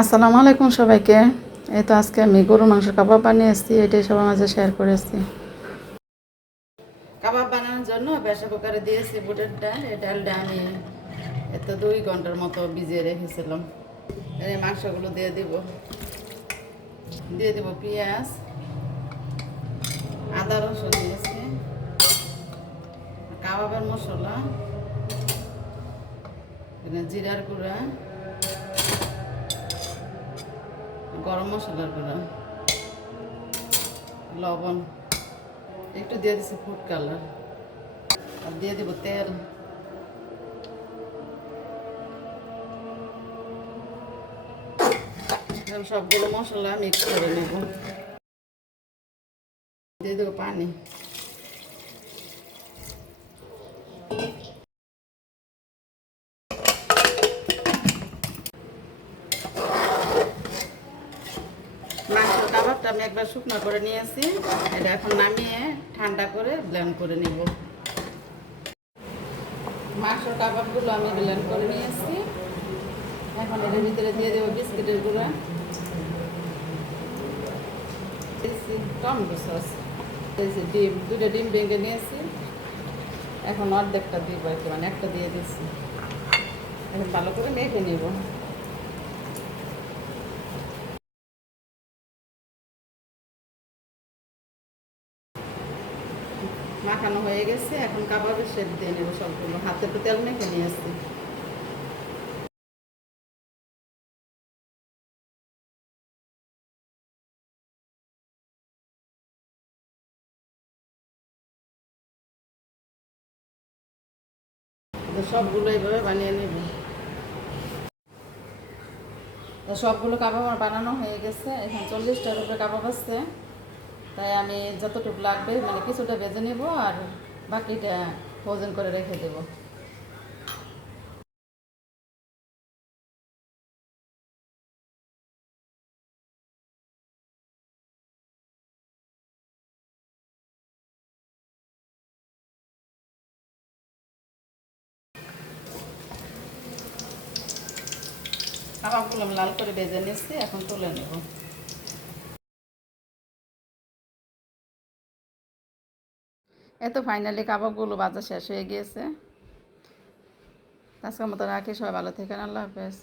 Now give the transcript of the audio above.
আসসালামু আলাইকুম সবাইকে। এই তো আজকে আমি গরুর মাংস কাবাব বানিয়েছি, এটাই সবার মাঝে শেয়ার করেছি। কাবাব বানানোর জন্য প্রেসার কুকারে দিয়েছি বুটের ডাল। এই ডালটা আমি 2 ঘন্টার মতো ভিজিয়ে রেখেছিলাম। এই মাংসগুলো দিয়ে দিব পেঁয়াজ, আদা রসুন দিয়েছি, কাবাবের মশলা, জিরার গুঁড়া, গরম মশলার গুঁড়া, লবণ, একটু দিয়ে দিচ্ছি ফুড কালার, আর দিয়ে দিব তেল। সবগুলো মশলা মিক্স করে নেব। দিয়ে দেবো পানি। মাংসের কাবাবটা আমি একবার শুকনো করে নিয়েছি, এটা এখন নামিয়ে ঠান্ডা করে ব্লেন্ড করে নিব। মাংসের কাবাবগুলো আমি ব্লেন্ড করে নিয়েছি, এখন এর ভিতরে দিয়ে দেবো বিস্কিটের গুঁড়া, টমেটো সস, ডিম, 2টা ডিম ভেঙে নিয়েছি, এখন অর্ধেকটা দিব আর কি, মানে একটা দিয়ে দিচ্ছি। এখন ভালো করে মেখে নেব। মাখানো হয়ে গেছে, এখন কাবাবের শেপ দিয়ে নেব সবগুলো। হাতে তো তেল মেখে নিয়ে আসছি। সবগুলো এইভাবে বানিয়ে নেব। তো সবগুলো কাবাব আমার বানানো হয়ে গেছে, এখন 40টার উপরে কাবাব আছে। তাই আমি যতটুকু লাগবে মানে কিছুটা ভেজে নেব, আর বাকিটা ফ্রোজেন করে রেখে দেব। কাবাবগুলো আমি লাল করে ভেজে নিচ্ছি, এখন তুলে নেব। এত ফাইনালি কাবাবগুলো ভাজা শেষ হয়ে গিয়েছে। আজকের মতো রাখি, সবাই ভালো থেকেন, আল্লাহ হাফেজ।